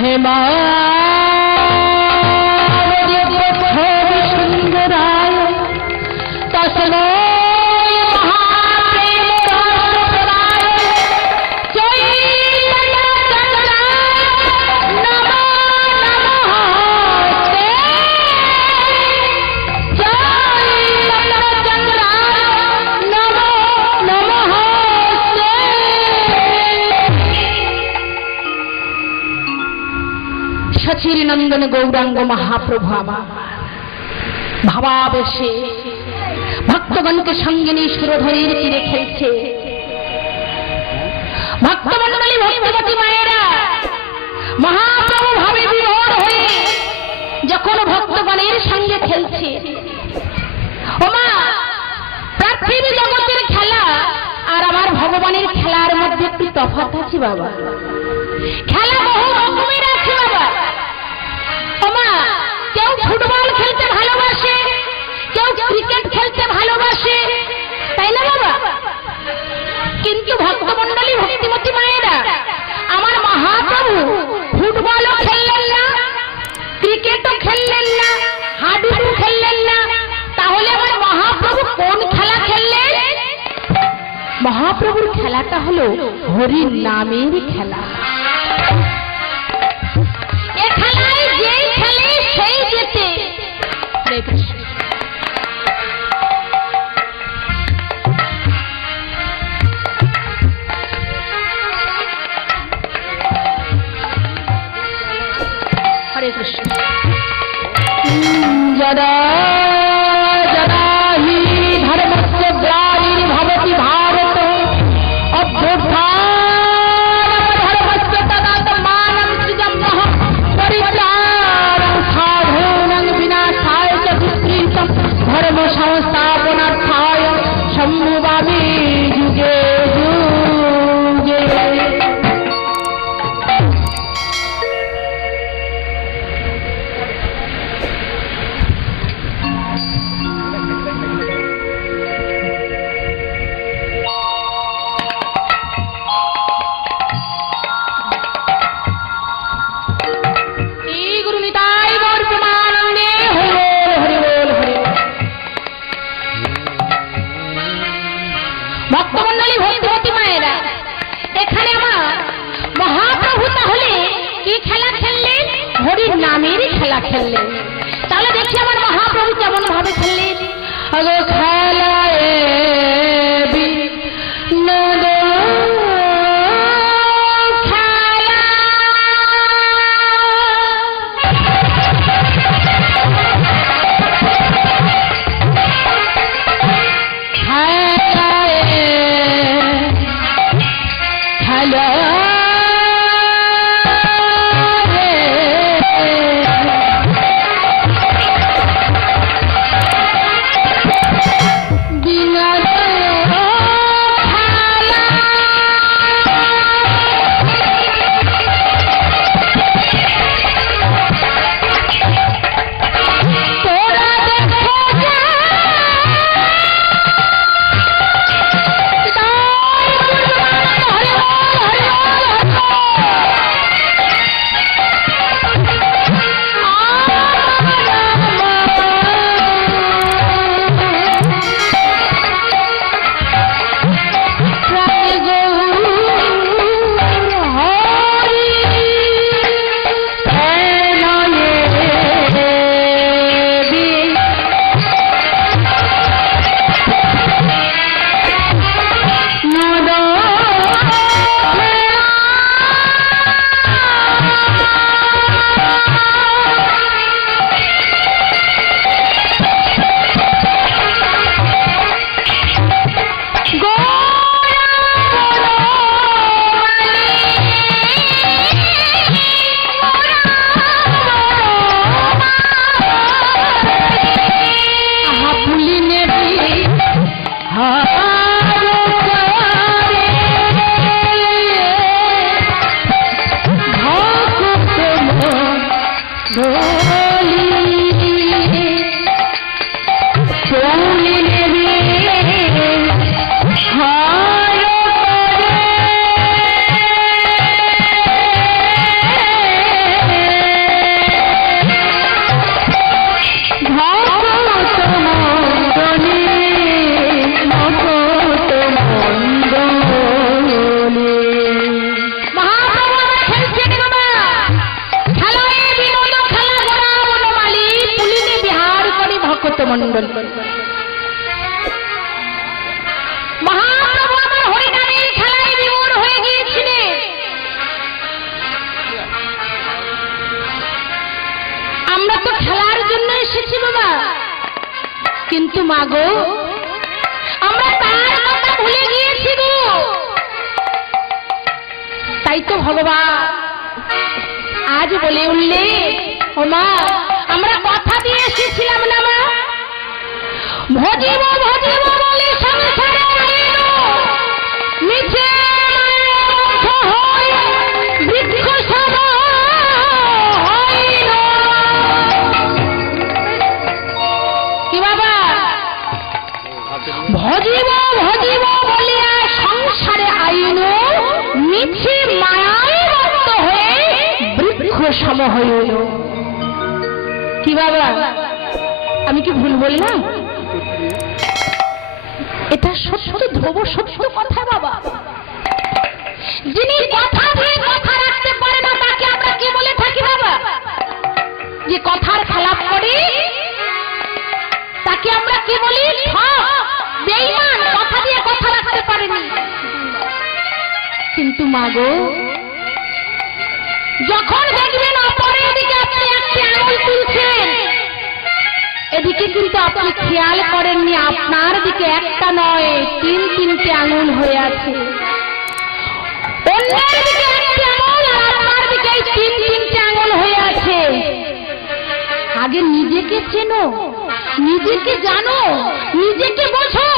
হেমা সুন্দরায় তসময় সচির নন্দন গৌরাঙ্গ মহাপ্রভু আমার ভাবাবেশে ভক্তগণকে সঙ্গে নিয়ে সুরধরের তীরে খেলছে। ভক্তমণ্ডলী ভক্তবতী মায়েরা মহাপ্রভু ভাবে বিভোর হয়ে যখন ভক্তগণের সঙ্গে খেলছে, ওমা পৃথিবী জগতের খেলা আর আমার ভগবানের খেলার মধ্যে একটু তফাৎ আছে বাবা। খেলা বহু রকমের আছে বাবা। ওমা কেউ ফুটবল খেলতে ভালোবাসে, কেউ ক্রিকেট খেলতে ভালোবাসে, তাই না বাবা? কিন্তু ভক্তমণ্ডলী ভক্তিমতী মায়েরা আমার মহাপ্রভু ফুটবলও খেললেন না, ক্রিকেটও খেললেন না, হাডুডু খেললেন না। তাহলে আমার মহাপ্রভু কোন খেলা খেললেন? মহাপ্রভুর খেলাটা হলো হরির নামের খেলা। এ খেলায় যেই খেলে সেই জেতে। হরে কৃষ্ণ। যদা যদা হি ধর্মস্য গ্লানির্ভবতি ভারত অভ্যুত্থানম ধর্মস্য তদাত্মানম সৃজম্যঃ পরিত্রাণং সাধূনাং বিনাশায় চ দুষ্কৃতম ধর্ম সংস্থাপনার্থায় সম্ভবামি যুগে যুগে। ভক্তমণ্ডলী ভক্তিমতী মায়েরা এখানে আমার মহাপ্রভু তাহলে কি খেলা খেললেন? হরির নামের খেলা খেললেন। তাহলে দেখি আমার মহাপ্রভু কেমন ভাবে খেললেন। আগো খেলায় বিনোদ ভক্তমণ্ডলী, মহাপ্রভু আমার হরিনামের খেলায় বিমূঢ় হয়ে গিয়েছিলেন। আমরা তো খেলার জন্য এসেছি বাবা, কিন্তু মাগো আমরা তার কথা ভুলে গিয়েছি গো। তাই তো ভগবান আজ বলে উঠলে, ও মা আমরা কথা দিয়ে এসেছিলাম না মা, ভজিব ভজিব বলে সংসারে আইল, নিচে বৃক্ষ সম হইল। কি বাবা, ভজিব ভজিব বলিয়া সংসারে আইল, নিচে মায়ায় বদ্ধ হয়ে বৃক্ষ সম হইল। কি বাবা আমি কি ভুল বললাম? এটা সত্য ধ্রুব সত্য কথা বাবা। যিনি কথা দিয়ে কথা রাখতে পারে না তাকে আমরা কি বলে থাকি বাবা? যে কথার খেলাপ করে তাকে আমরা কি বলি? বেঈমান, কথা দিয়ে কথা রাখতে পারেনি। কিন্তু মাগো যখন দেখবেন অপরের দিকে আপনি একটি আঙুল তুলছেন, এদিকে কিন্তু আপনি খেয়াল করেননি আপনার দিকে একটা নয় তিনটে আঙুল হয়ে আছে। অন্যের দিকে একটি আঙুল আর আপনার দিকে তিনটে আঙুল হয়ে আছে। আগে নিজেকে চেনো, নিজেকে জানো, নিজেকে বোঝো।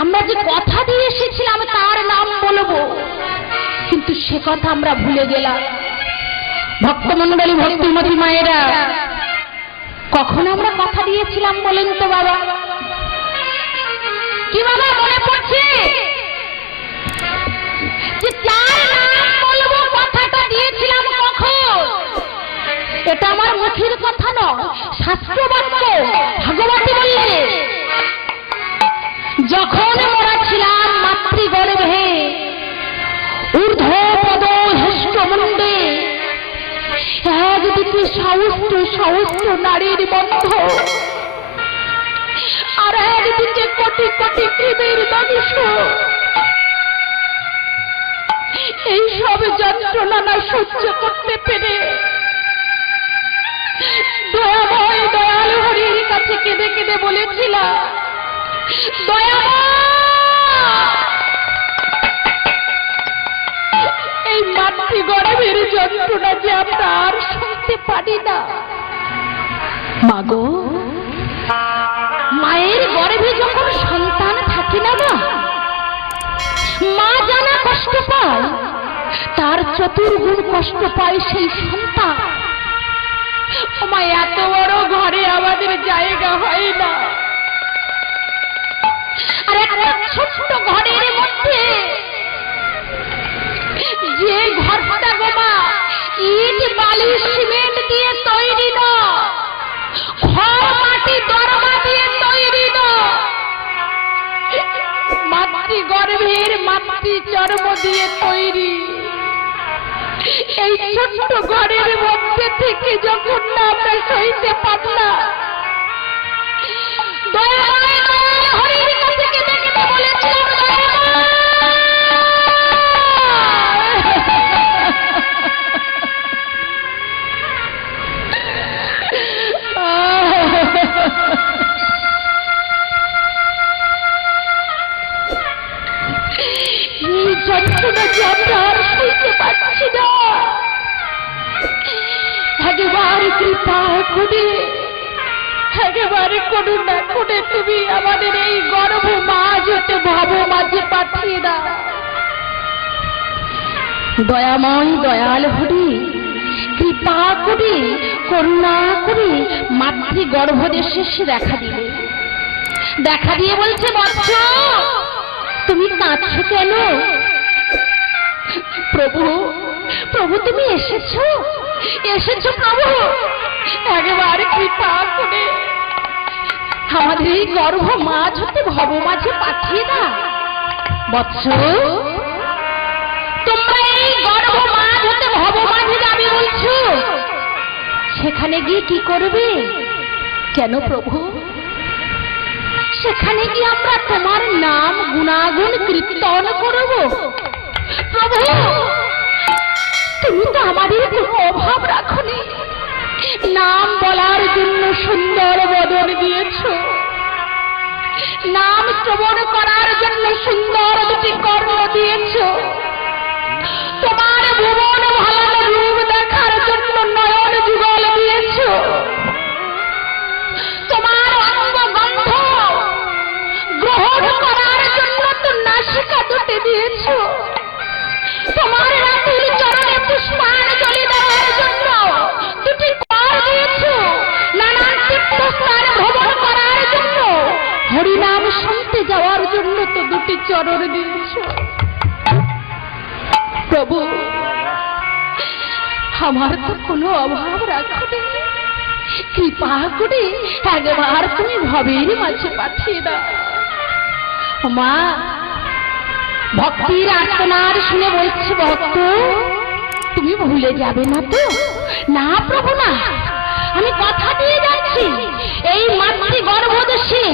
আমরা যে কথা দিয়ে এসেছিলাম তার নাম বলবো, কিন্তু সে কথা আমরা ভুলে গেলাম। ভক্তমণ্ডলী, ভক্তিমতী মায়েরা, কখন আমরা কথা দিয়েছিলাম বলেন তো বাবা? কি বাবা মনে পড়ছে যে যার নাম বলবো কথাটা দিয়েছিলাম কখন? এটা আমার মুখের কথা নয়, শাস্ত্র বাক্য। ভাগবতী বললে, যখন মোরা ছিলাম মাতৃগর্ভে, ঊর্ধ্ব পদ হেষ্ট মুন্ডে, একদিকে সহস্র সহস্র নারীর বন্ধ, আর একদিকে কোটি কোটি কৃমির দংশ। এই সব যন্ত্রণা না সহ্য করতে পেরে দয়াময় দয়াল হরির কাছে কেঁদে কেঁদে বলেছিলাম, দয়াময় এই মাতৃগর্ভের যন্ত্রণা যে আমরা আর শুনতে পারি না। মাগো, মায়ের গর্ভে যখন সন্তান থাকে না মা জানা কষ্ট পায়, তার চতুর্গুণ কষ্ট পায় সেই সন্তান। মা এত বড় ঘরে আমাদের জায়গা হয় না, আর একটা ছোট্ট ঘরের মধ্যে যে ঘরটা গোমা ইট বালি সিমেন্ট দিয়ে তৈরি না, খড় মাটি দরমা দিয়ে তৈরি না, মাতৃগর্ভের মাতৃ চর্ম দিয়ে তৈরি। এই ছোট্ট ঘরের মধ্যে থেকে যখন না আমরা সইতে পারলাম, দয়াময় দয়াল হরির কাছে কেঁদে কেঁদে বলেছিলাম, এই যন্ত্রণা যে আমরা আর সইতে পারছি না, একেবারে কৃপা করে, একেবারে করুণা করে তুমি আমাদের এই গর্ভ মাঝ হতে ভব মাঝে পাঠিয়ে দাও। দয়াময় দয়াল হরি কৃপা করে করুণা করে মাতৃগর্ভদেশে সে দেখা দিবে। দেখা দিয়ে বলছে, বৎস তুমি কাঁদছো কেন? প্রভু, প্রভু তুমি এসেছো, এসেছো প্রভু, একেবারে কৃপা করে আমাদের এই গর্ভ মাঝ হতে ভব মাঝে পাঠিয়ে দাও। বৎস, তোমরা এই গর্ভ মাঝ হতে ভব মাঝে যাবে বলছো, সেখানে গিয়ে কি করবে? কেন প্রভু? সেখানে গিয়ে আমরা তোমার নাম গুণাগুণ কীর্তন করব। প্রভু, তুমি তো আমাদের কোনো অভাব রাখনি। নাম বলার জন্য সুন্দর বদন দিয়েছ, নাম শ্রবণ করার জন্য সুন্দর দুটি কর্ণ দিয়েছ, তোমার ভুবন ভালো রূপ দেখার জন্য নয়ন যুগল দিয়েছ, তোমার অঙ্গ গন্ধ গ্রহণ করার জন্য তো নাসিকা দুটি দিয়েছ, তোমার রাতুল চরণে পুষ্পাঞ্জলি দেওয়ার জন্য দুটি কর দিয়েছ, নানান তীর্থস্থান ভ্রমণ করার জন্য হরিনাম শুনতে যাওয়ার জন্য তো দুটি চরণ দিয়েছ। প্রভু, আমার তো কোনো অভাব রাখবে, কৃপা করে একবার তুমি ভবের মাঝে পাঠিয়ে দাও। মা, ভক্তির আর্তনাদ শুনে বলছি, ভক্ত তুমি ভুলে যাবে না তো? না প্রভু না, আমি কথা দিয়ে যাচ্ছি, এই মাতৃগর্ভদেশে,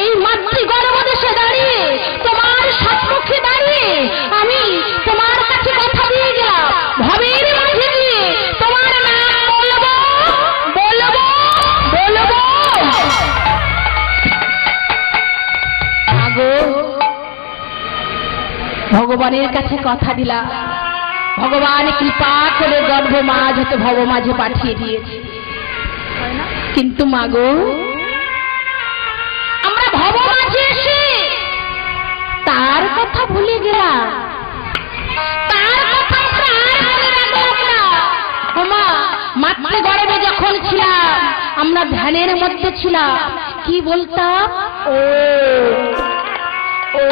এই মাতৃগর্ভদেশে দাঁড়িয়ে, তোমার সম্মুখে দাঁড়িয়ে আমি তোমার কাছে কথা দিয়ে গেলাম, ভবের মাঝে দিয়ে তোমার নাম বলবো বলবো বলবো। আগো, ভগবানের কাছে কথা দিলাম, ভগবান কৃপা করে গর্ভ মাঝ হতে ভব মাঝে পাঠিয়ে দিয়েছে। কিন্তু মাগো, আমরা ভব মাঝে এসে তার কথা ভুলে গেলাম, তার কথা আমরা আর মনে রাখলাম না। ওমা, মাতৃগর্ভে যখন ছিলাম আমরা ধ্যানের মধ্যে ছিলাম, কি বলতাম? ও ও।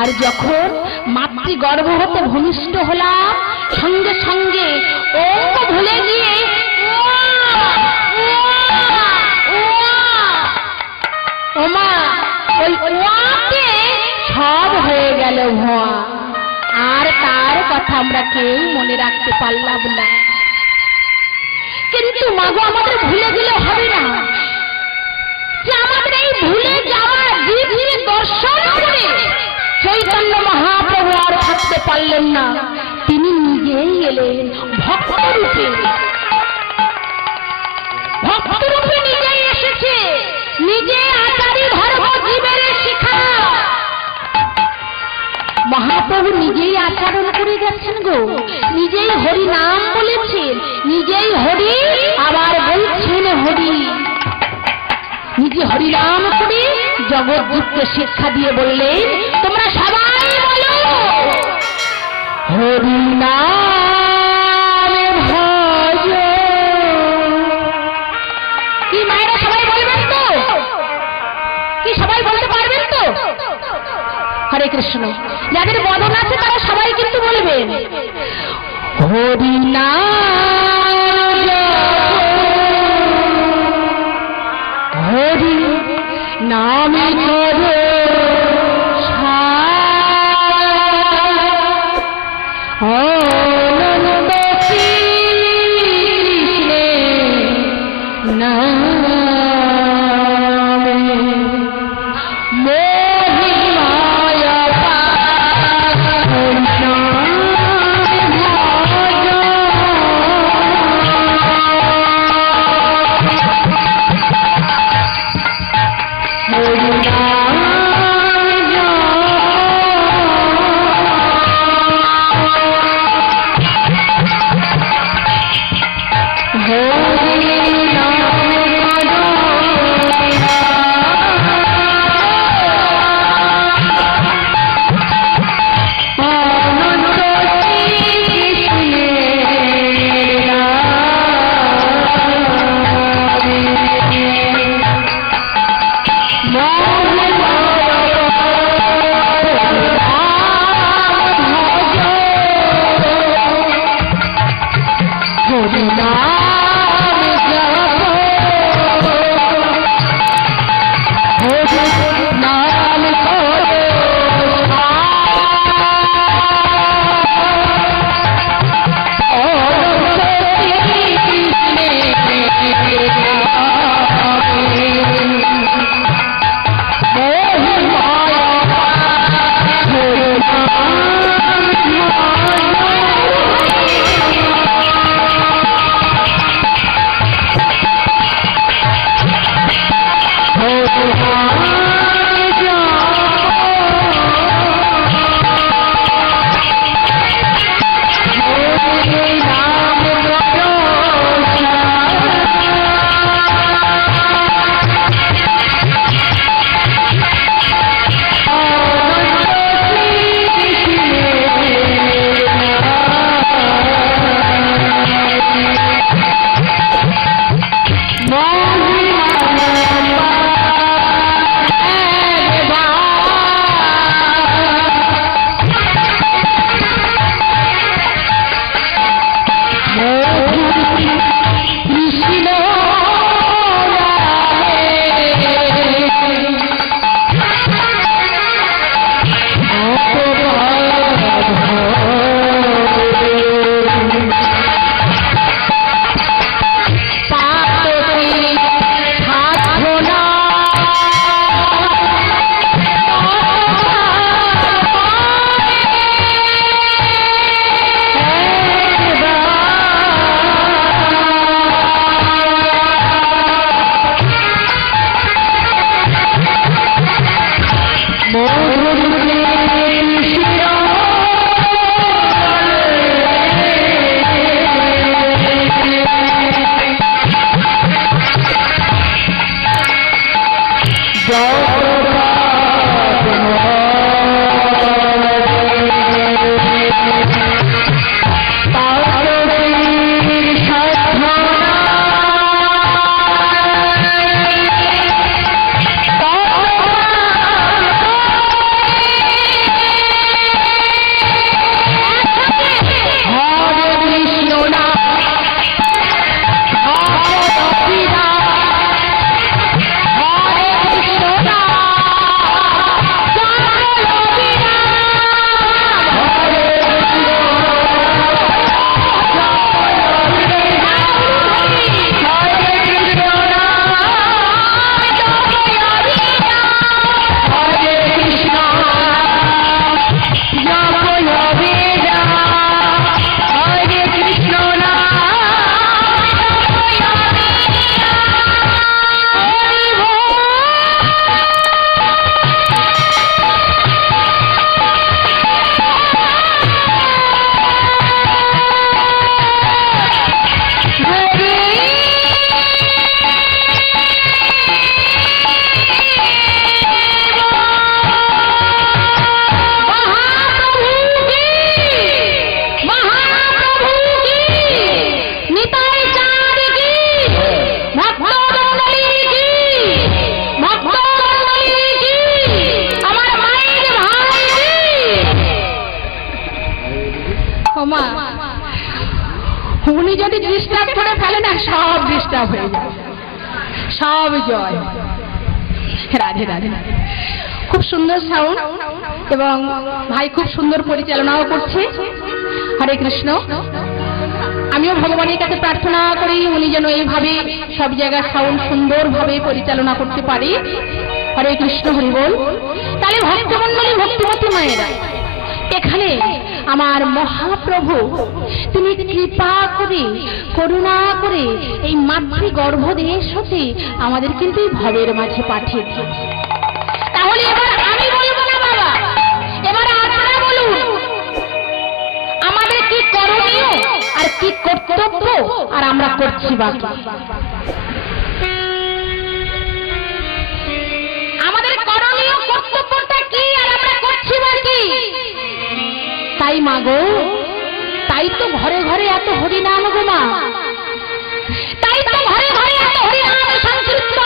আর যখন মাতৃগর্ভ হতে ভূমিষ্ঠ হলাম, সঙ্গে সঙ্গে ও ভুলে গিয়ে ওমা, ওই ওয়াতে সব হয়ে গেল ভোয়া, আর তার কথা আমরা কেউ মনে রাখতে পারলাম না। কিন্তু মাগো, আমাদের ভুলে গেলে হবে না, যে আমাদের এই ভুলে যাওয়া জীবকে দর্শন করে চৈতন্য মহাপ্রভু আর থাকতে পারলেন না, তিনি নিজেই এলেন ভক্তরূপে। ভক্তরূপে নিজেই এসেছে, নিজে আচারী ধর্ম জীবের শিখা। মহাপ্রভু নিজেই আচরণ করে গেছেন গো, নিজেই হরি নাম বলেছেন, নিজেই হরি আবার বলছেন হরি। নিজে হরিনাম করে জগৎজীবকে শিক্ষা দিয়ে বললেন, তোমরা সবাই বলো হরিনাম ভজ। কি মায়েরা সবাই বলবেন তো? কি সবাই বলতে পারবেন তো? হরে কৃষ্ণ। যাদের বদন আছে তারা সবাই কিন্তু বলবেন হরিনাম হরি নামে করো আনন্দ কৃষ্ণে নামে মোহিমায়া পাই হরিনাম ভজ ওমা উনি যদি ডিস্টার্ব করে ফেলে না সব ডিস্টার্ব হয়ে যায়, সব জয়। রাধে রাধে। খুব সুন্দর সাউন্ড এবং ভাই খুব সুন্দর পরিচালনাও করছে। হরে কৃষ্ণ। আমিও ভগবানের কাছে প্রার্থনা করি উনি যেন এইভাবে সব জায়গায় সাউন্ড সুন্দরভাবে পরিচালনা করতে পারে। হরে কৃষ্ণ, হরি বল। তাহলে ভক্তমণ্ডলী, ভক্তিমতী মায়েরা, এখানে আমার মহাপ্রভু তিনি কৃপা করে করুণা করে এই মাতৃগর্ভ দেশ হতে আমাদের কিন্তু এই ভবের মাঝে পাঠিয়েছে। তাহলে এবার আমি বলবো না বাবা, এবার আপনারা বলুন আমাদের কি করণীয় আর কি কর্তব্য আর আমরা করছি বাকি। আমাদের করণীয় কর্তব্যটা কি আর আমরা করছি বাকি। তাই মা গো, তাই তো ঘরে ঘরে এত হরিনাম গো মা, তাই তো ঘরে ঘরে এত হরিনাম সংকীর্তন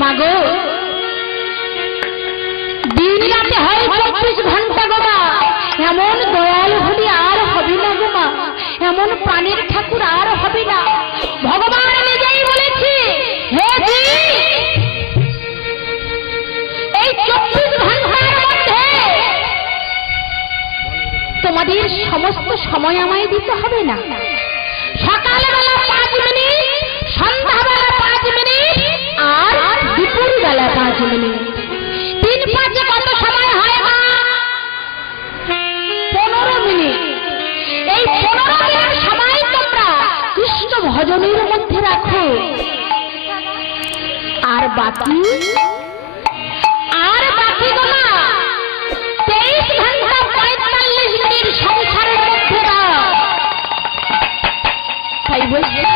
মা গো। দিন রাতে হয় 24 ঘন্টা গো মা, এমন দয়াল হরি আর হবে না গো মা, এমন প্রাণের ঠাকুর আর হবে না। ভগবান নিজেই বলেছে, হে জি এই 24 ঘন্টার মধ্যে তোমাদের সমস্ত সময় আমায় দিতে হবে না। সকালবেলা 5 মিনিট, সন্ধ্যাবেলা 5 মিনিট আর দুপুরবেলা 5 মিনিট, 3-5 কত সময় হয় মা? 15 মিনিট। এই 15 মিনিট সময় তোমরা কৃষ্ণ ভজনের মধ্যে রাখো। আর বাকি গো মা 23 ঘন্টা 45 মিনিট সংসারের মধ্যে দাও। তাই বলছে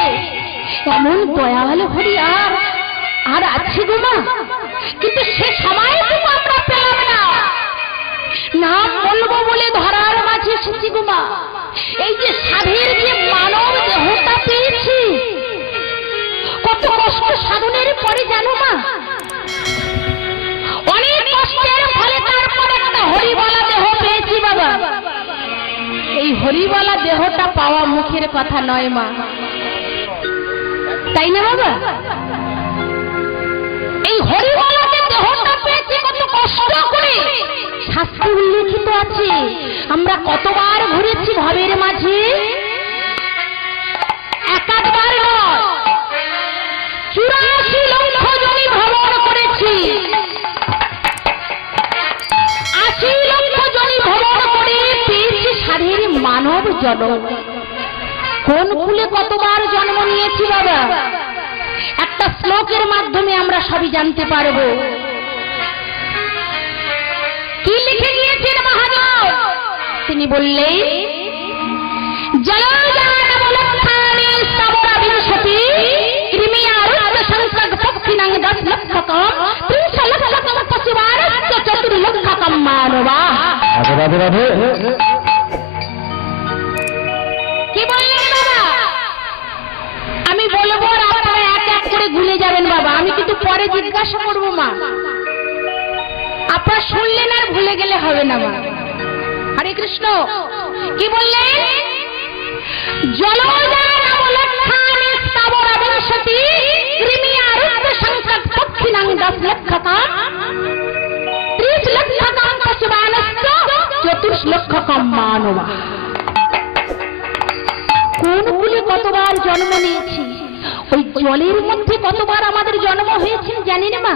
এমন দয়াল হরি আর আছে গো মা, কিন্তু সে সময় তো আমরা পেলাম না। না বলবো বলে ধরার মাঝে এসেছি গো মা। এই যে সাধের যে মানব দেহটা পেয়েছি, কত কষ্ট সাধনের পরে জানো মা, অনেক কষ্টের ফলে তারপর একটা হরিবালা দেহ পেয়েছি বাবা। এই হরিবালা দেহটা পাওয়া মুখের কথা নয় মা, তাই না বাবা? এই হরিবালা দেহটা পেয়েছি কত কষ্ট করে, শাস্ত্রে উল্লেখিত আছে। আমরা কতবার ঘুরেছি ভবের মাঝে, একাধবার নয় 84 লক্ষ জমি ভ্রমণ করেছি, 80 লক্ষ জমি ভ্রমণ করে পেয়েছি সাধের মানব জন্ম। কোন কুলে কতবার জন্ম নিয়েছি বাবা, একটা শ্লোকের মাধ্যমে আমরা সবই জানতে পারবো। কি লিখে গিয়েছেন মহাদেব? তিনি বললেন জলজানবলক্ষানি স্তবরাবিংশতি কৃমিয়ারুদ্র সংসর্গ পক্ষিনাং 10 লক্ষকম 30 লক্ষকম পশুবারস্য 4 লক্ষকম মানবা। রাধে রাধে। কি বললেন বাবা? আমি বলবো আর আপনারা এক এক করে ভুলে যাবেন বাবা, আমি কিন্তু পরে জিজ্ঞাসা করবো মা। আপনারা শুনলেন আর ভুলে গেলে হবে না মা। হরে কৃষ্ণ। কি বললেন? জলজানবলক্ষানি স্তবরাবিংশতি কৃমিয়ারুদ্র সংসর্গ পক্ষিনাং 10 লক্ষকম 30 লক্ষকম পশুবানস্য 4 লক্ষকম মানবা। কোন কুলে কতবার জন্ম নিয়েছি, ওই জলের মধ্যে কতবার আমাদের জন্ম হয়েছে জানেন মা?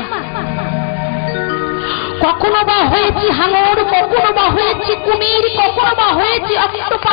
কখনো বা হয়েছি হাঙর, কখনো বা হয়েছি কুমির, কখনো বা হয়েছি অক্টোপাস,